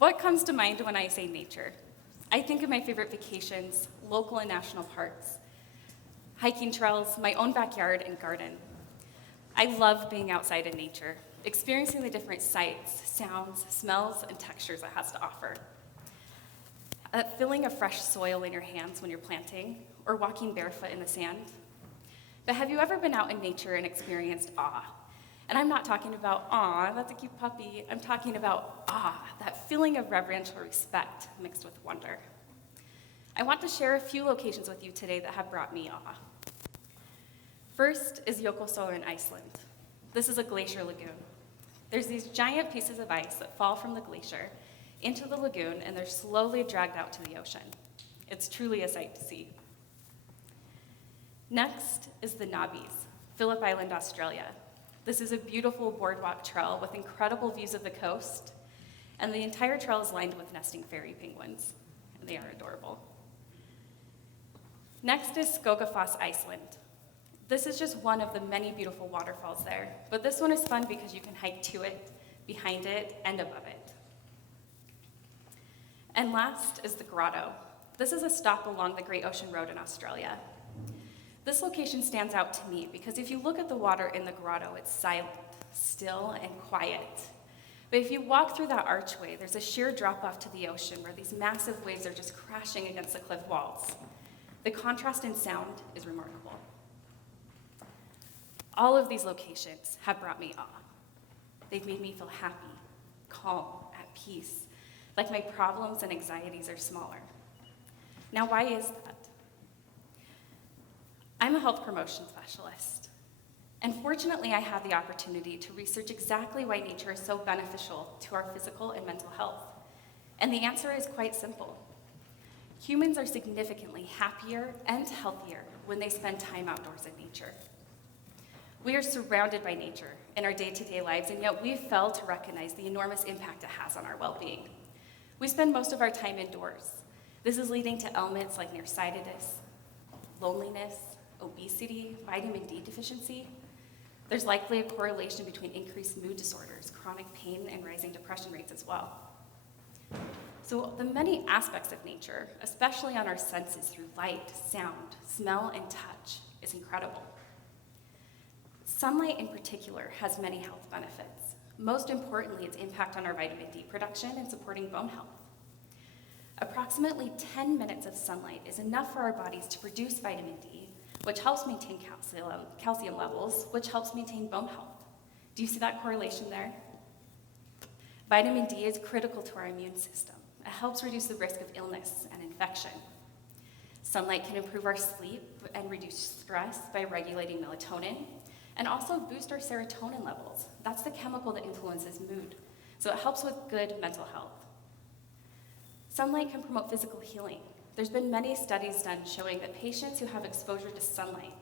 What comes to mind when I say nature? I think of my favorite vacations, local and national parks, hiking trails, my own backyard and garden. I love being outside in nature, experiencing the different sights, sounds, smells, and textures it has to offer. That feeling of fresh soil in your hands when you're planting, or walking barefoot in the sand. But have you ever been out in nature and experienced awe? And I'm not talking about, aw, that's a cute puppy. I'm talking about awe, that feeling of reverential respect mixed with wonder. I want to share a few locations with you today that have brought me awe. First is Jökulsá in Iceland. This is a glacier lagoon. There's these giant pieces of ice that fall from the glacier into the lagoon, and they're slowly dragged out to the ocean. It's truly a sight to see. Next is the Nobbies, Phillip Island, Australia. This is a beautiful boardwalk trail with incredible views of the coast, and the entire trail is lined with nesting fairy penguins, and they are adorable. Next is Skogafoss, Iceland. This is just one of the many beautiful waterfalls there, but this one is fun because you can hike to it, behind it, and above it. And last is the Grotto. This is a stop along the Great Ocean Road in Australia. This location stands out to me because if you look at the water in the grotto, it's silent, still, and quiet. But if you walk through that archway, there's a sheer drop-off to the ocean where these massive waves are just crashing against the cliff walls. The contrast in sound is remarkable. All of these locations have brought me awe. They've made me feel happy, calm, at peace, like my problems and anxieties are smaller. Now, why is that? I'm a health promotion specialist, and fortunately I have the opportunity to research exactly why nature is so beneficial to our physical and mental health. And the answer is quite simple. Humans are significantly happier and healthier when they spend time outdoors in nature. We are surrounded by nature in our day-to-day lives, and yet we fail to recognize the enormous impact it has on our well-being. We spend most of our time indoors. This is leading to ailments like nearsightedness, loneliness, obesity, vitamin D deficiency. There's likely a correlation between increased mood disorders, chronic pain, and rising depression rates as well. So the many aspects of nature, especially on our senses through light, sound, smell, and touch, is incredible. Sunlight in particular has many health benefits. Most importantly, its impact on our vitamin D production and supporting bone health. Approximately 10 minutes of sunlight is enough for our bodies to produce vitamin D, which helps maintain calcium levels, which helps maintain bone health. Do you see that correlation there? Vitamin D is critical to our immune system. It helps reduce the risk of illness and infection. Sunlight can improve our sleep and reduce stress by regulating melatonin, and also boost our serotonin levels. That's the chemical that influences mood, so it helps with good mental health. Sunlight can promote physical healing. There's been many studies done showing that patients who have exposure to sunlight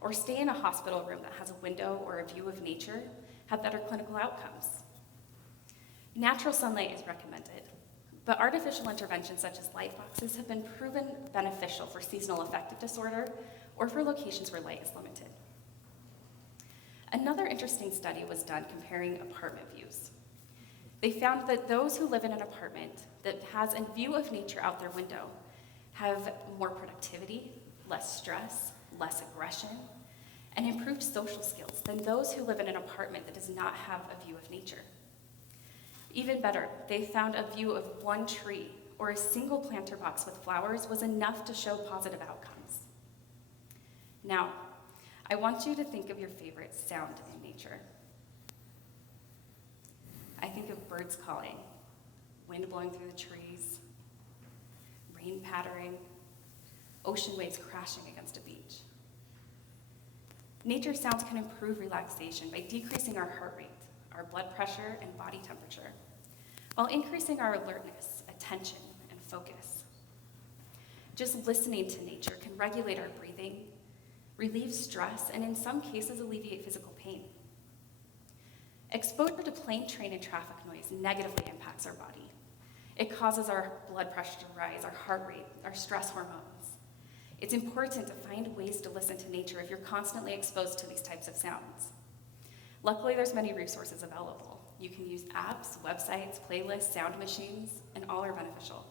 or stay in a hospital room that has a window or a view of nature have better clinical outcomes. Natural sunlight is recommended, but artificial interventions such as light boxes have been proven beneficial for seasonal affective disorder or for locations where light is limited. Another interesting study was done comparing apartment views. They found that those who live in an apartment that has a view of nature out their window have more productivity, less stress, less aggression, and improved social skills than those who live in an apartment that does not have a view of nature. Even better, they found a view of one tree or a single planter box with flowers was enough to show positive outcomes. Now, I want you to think of your favorite sound in nature. I think of birds calling, wind blowing through the trees, rain pattering, ocean waves crashing against a beach. Nature sounds can improve relaxation by decreasing our heart rate, our blood pressure, and body temperature, while increasing our alertness, attention, and focus. Just listening to nature can regulate our breathing, relieve stress, and in some cases alleviate physical pain. Exposure to plane, train, and traffic noise negatively impacts our body. It causes our blood pressure to rise, our heart rate, our stress hormones. It's important to find ways to listen to nature if you're constantly exposed to these types of sounds. Luckily, there's many resources available. You can use apps, websites, playlists, sound machines, and all are beneficial.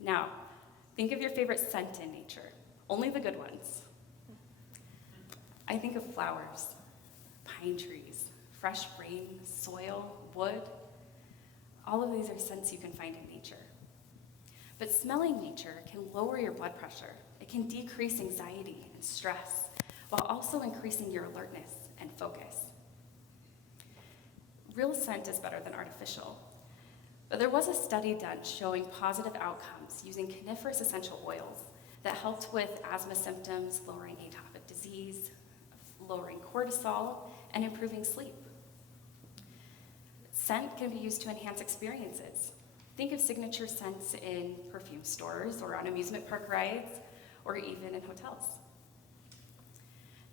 Now, think of your favorite scent in nature, only the good ones. I think of flowers, pine trees, fresh rain, soil, wood. All of these are scents you can find in nature. But smelling nature can lower your blood pressure. It can decrease anxiety and stress, while also increasing your alertness and focus. Real scent is better than artificial, but there was a study done showing positive outcomes using coniferous essential oils that helped with asthma symptoms, lowering atopic disease, lowering cortisol, and improving sleep. Scent can be used to enhance experiences. Think of signature scents in perfume stores or on amusement park rides, or even in hotels.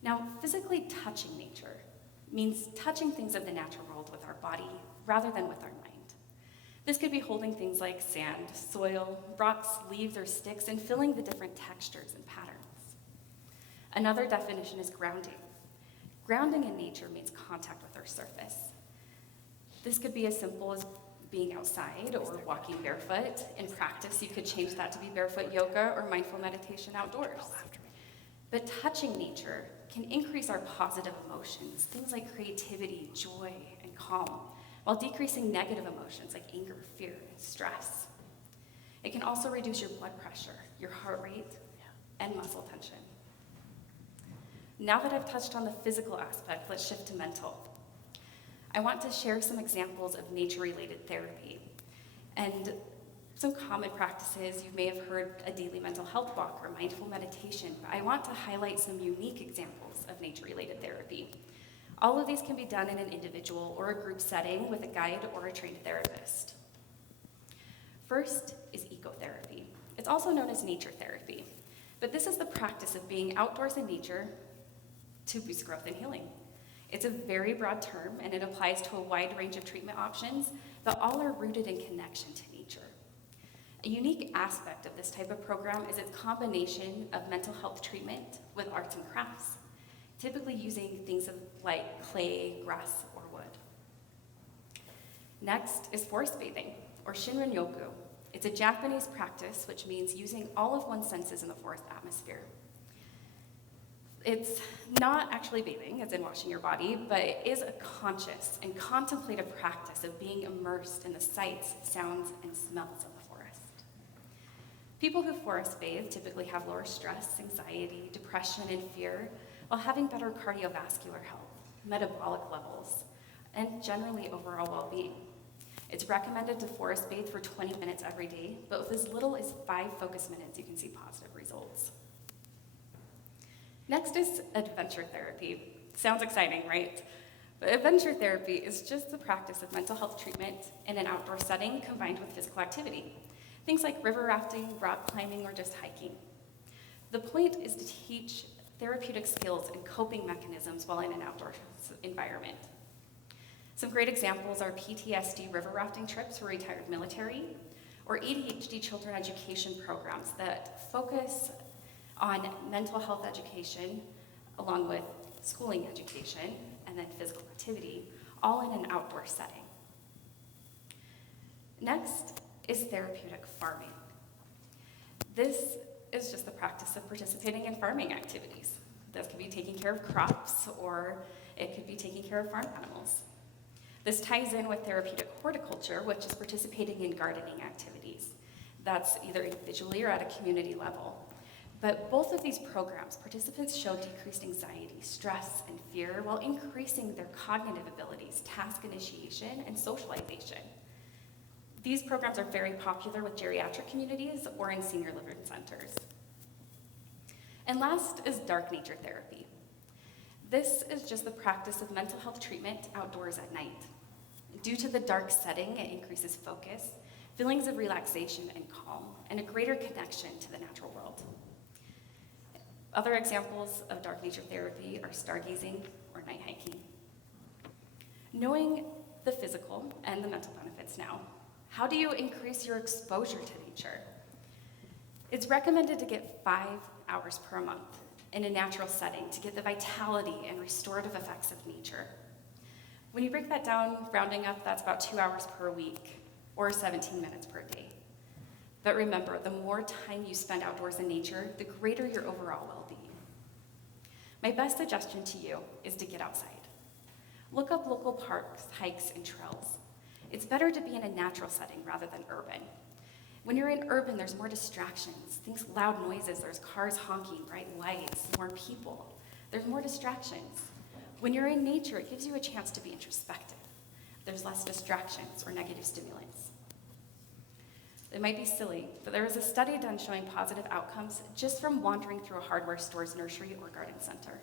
Now, physically touching nature means touching things of the natural world with our body rather than with our mind. This could be holding things like sand, soil, rocks, leaves, or sticks, and feeling the different textures and patterns. Another definition is grounding. Grounding in nature means contact with our surface. This could be as simple as being outside or walking barefoot. In practice, you could change that to be barefoot yoga or mindful meditation outdoors. But touching nature can increase our positive emotions, things like creativity, joy, and calm, while decreasing negative emotions like anger, fear, and stress. It can also reduce your blood pressure, your heart rate, and muscle tension. Now that I've touched on the physical aspect, let's shift to mental. I want to share some examples of nature-related therapy and some common practices. You may have heard a daily mental health walk or mindful meditation, but I want to highlight some unique examples of nature-related therapy. All of these can be done in an individual or a group setting with a guide or a trained therapist. First is ecotherapy. It's also known as nature therapy, but this is the practice of being outdoors in nature to boost growth and healing. It's a very broad term, and it applies to a wide range of treatment options, but all are rooted in connection to nature. A unique aspect of this type of program is its combination of mental health treatment with arts and crafts, typically using things like clay, grass, or wood. Next is forest bathing, or shinrin-yoku. It's a Japanese practice which means using all of one's senses in the forest atmosphere. It's not actually bathing, as in washing your body, but it is a conscious and contemplative practice of being immersed in the sights, sounds, and smells of the forest. People who forest bathe typically have lower stress, anxiety, depression, and fear, while having better cardiovascular health, metabolic levels, and generally overall well-being. It's recommended to forest bathe for 20 minutes every day, but with as little as 5 focus minutes, you can see positive results. Next is adventure therapy. Sounds exciting, right? But adventure therapy is just the practice of mental health treatment in an outdoor setting combined with physical activity. Things like river rafting, rock climbing, or just hiking. The point is to teach therapeutic skills and coping mechanisms while in an outdoor environment. Some great examples are PTSD river rafting trips for retired military, or ADHD children education programs that focus on mental health education, along with schooling education, and then physical activity, all in an outdoor setting. Next is therapeutic farming. This is just the practice of participating in farming activities. This could be taking care of crops, or it could be taking care of farm animals. This ties in with therapeutic horticulture, which is participating in gardening activities. That's either individually or at a community level. But both of these programs, participants show decreased anxiety, stress, and fear while increasing their cognitive abilities, task initiation, and socialization. These programs are very popular with geriatric communities or in senior living centers. And last is dark nature therapy. This is just the practice of mental health treatment outdoors at night. Due to the dark setting, it increases focus, feelings of relaxation and calm, and a greater connection to the natural world. Other examples of dark nature therapy are stargazing or night hiking. Knowing the physical and the mental benefits now, how do you increase your exposure to nature? It's recommended to get 5 hours per month in a natural setting to get the vitality and restorative effects of nature. When you break that down, rounding up, that's about 2 hours per week, or 17 minutes per day. But remember, the more time you spend outdoors in nature, the greater your overall well-being. My best suggestion to you is to get outside. Look up local parks, hikes, and trails. It's better to be in a natural setting rather than urban. When you're in urban, there's more distractions, things, loud noises, there's cars honking, bright lights, more people. There's more distractions. When you're in nature, it gives you a chance to be introspective. There's less distractions or negative stimulants. It might be silly, but there was a study done showing positive outcomes just from wandering through a hardware store's nursery or garden center.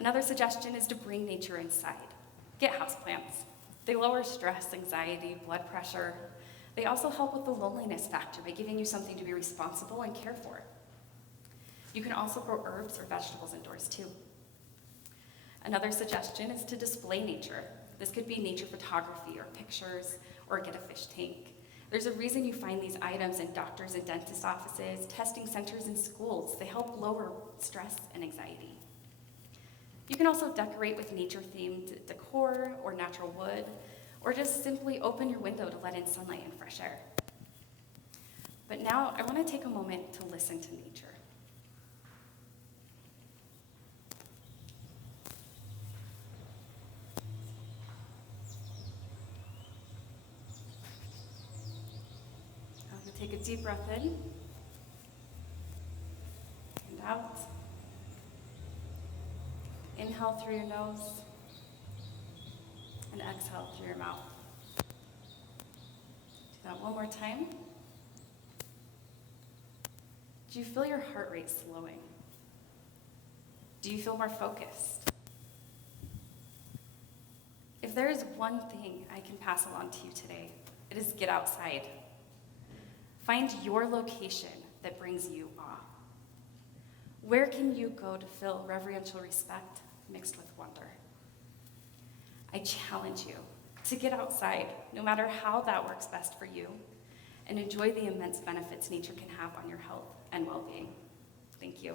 Another suggestion is to bring nature inside. Get houseplants. They lower stress, anxiety, blood pressure. They also help with the loneliness factor by giving you something to be responsible and care for. You can also grow herbs or vegetables indoors too. Another suggestion is to display nature. This could be nature photography or pictures, or get a fish tank. There's a reason you find these items in doctors' and dentist offices, testing centers, and schools. They help lower stress and anxiety. You can also decorate with nature-themed decor or natural wood, or just simply open your window to let in sunlight and fresh air. But now I want to take a moment to listen to nature. Take a deep breath in and out. Inhale through your nose and exhale through your mouth. Do that one more time. Do you feel your heart rate slowing? Do you feel more focused? If there is one thing I can pass along to you today, it is get outside. Find your location that brings you awe. Where can you go to feel reverential respect mixed with wonder? I challenge you to get outside, no matter how that works best for you, and enjoy the immense benefits nature can have on your health and well-being. Thank you.